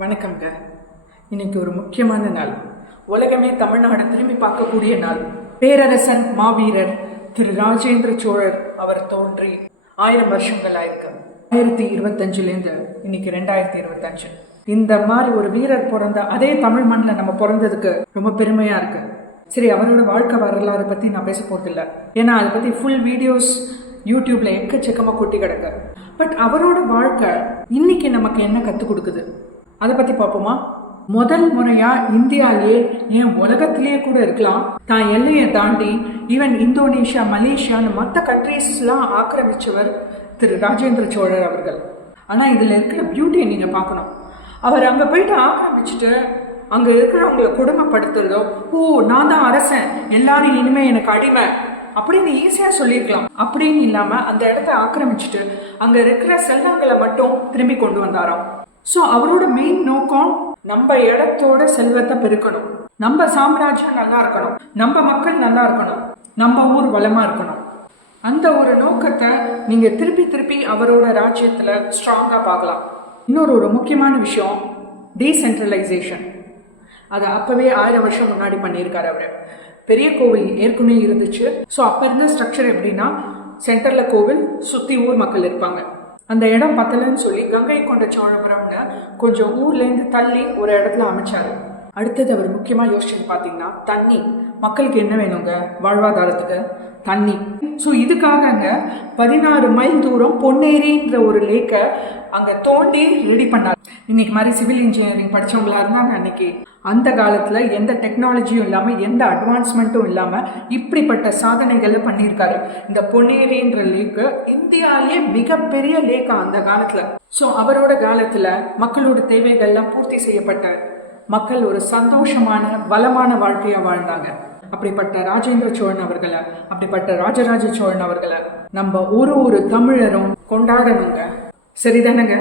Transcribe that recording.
வணக்கம்ங்க. இன்னைக்கு ஒரு முக்கியமான நாள். உலகமே தமிழ்நாடு திரும்பி பார்க்கக்கூடிய நாள். பேரரசன் மாவீரர் திரு ராஜேந்திர சோழர் அவர் தோன்றி ஆயிரம் வருஷங்கள் ஆயிருக்கு. ஆயிரத்தி இருபத்தஞ்சுலேருந்து இன்னைக்கு ரெண்டாயிரத்தி இருபத்தஞ்சு. இந்த மாதிரி ஒரு வீரர் பிறந்த அதே தமிழ் மண்ணில் நம்ம பிறந்ததுக்கு ரொம்ப பெருமையா இருக்கு. சரி அவரோட வாழ்க்கை வரலாறு பத்தி நான் பேச போறதில்ல. ஏன்னா அதை பத்தி ஃபுல் வீடியோஸ் யூடியூப்ல எக்கச்சக்கமா கொட்டி கிடக்கு. பட் அவரோட வாழ்க்கை இன்னைக்கு நமக்கு என்ன கற்றுக் கொடுக்குது? அதை பத்தி பார்ப்போமா? முதல் முறையா இந்தியாலே ஏன் உலகத்திலேயே கூட இருக்கலாம். தான் எல்லையை தாண்டி ஈவன் இந்தோனேஷியா மலேசியான்னு மற்ற கண்ட்ரீஸ்லாம் ஆக்கிரமிச்சவர் திரு ராஜேந்திர சோழர் அவர்கள். ஆனால் இதில் இருக்கிற பியூட்டியை நீங்கள் பார்க்கணும். அவர் அங்கே போயிட்டு ஆக்கிரமிச்சுட்டு அங்கே இருக்கிறவங்களை கொடுமைப்படுத்துறதோ ஓ நான் தான் அரசன். எல்லாரும் இனிமே எனக்கு அடிமை. அப்படின்னு ஈஸியாக சொல்லியிருக்கலாம். அப்படின்னு இல்லாமல் அந்த இடத்த ஆக்கிரமிச்சுட்டு அங்கே இருக்கிற செல்வங்களை மட்டும் திரும்பி கொண்டு வந்தாராம். ஸோ அவரோட மெயின் நோக்கம் நம்ம இடத்தோட செல்வத்தை பெருக்கணும். நம்ம சாம்ராஜ்யம் நல்லா இருக்கணும். நம்ம மக்கள் நல்லா இருக்கணும். நம்ம ஊர் வளமா இருக்கணும். அந்த ஒரு நோக்கத்தை நீங்க திருப்பி திருப்பி அவரோட ராஜ்யத்துல ஸ்ட்ராங்கா பார்க்கலாம். இன்னொரு ஒரு முக்கியமான விஷயம் டீசென்ட்ரலைசேஷன் அது அப்பவே ஆயிரம் வருஷம் முன்னாடி பண்ணியிருக்காரு அவர். பெரிய கோவில் ஏற்கனவே இருந்துச்சு. ஸோ அப்போ இருந்த ஸ்ட்ரக்சர் எப்படின்னா சென்டரில் கோவில் சுற்றி ஊர் மக்கள் இருப்பாங்க. அந்த இடம் பத்தலைன்னு சொல்லி கங்கை கொண்ட சோழபுரம்னு கொஞ்சம் ஊர்லேருந்து தள்ளி ஒரு இடத்துல அமைச்சார். அடுத்தது அவர் முக்கியமாக யோசிச்சுன்னு பார்த்தீங்கன்னா தண்ணி. மக்களுக்கு என்ன வேணுங்க? வாழ்வாதாரத்துக்கு. தண்ணி. ஸோ இதுக்காகங்க பதினாறு மைல் தூரம் பொன்னேரின்ற ஒரு லேக்கை அங்கே தோண்டி ரெடி பண்ணார் இன்னைக்கு மாதிரி சிவில் இன்ஜினியரிங் படிச்சவங்களா இருந்தாங்க அன்னைக்கு. அந்த காலத்துல எந்த டெக்னாலஜியும் இல்லாமல் எந்த அட்வான்ஸ்மெண்ட்டும் இல்லாம இப்படிப்பட்ட சாதனைகளை பண்ணியிருக்காரு. இந்த பொன்னேரின்ற லேக்கு இந்தியாவிலே மிகப்பெரிய லேக்கா அந்த காலத்துல. ஸோ அவரோட காலத்துல மக்களோட தேவைகள்லாம் பூர்த்தி செய்யப்பட்ட மக்கள் ஒரு சந்தோஷமான வளமான வாழ்க்கையை வாழ்ந்தாங்க. அப்படிப்பட்ட ராஜேந்திர சோழன் அவர்களை அப்படிப்பட்ட ராஜராஜ சோழன் அவர்களை நம்ம ஒரு ஒரு தமிழரும் கொண்டாடணுங்க. சரிதானங்க?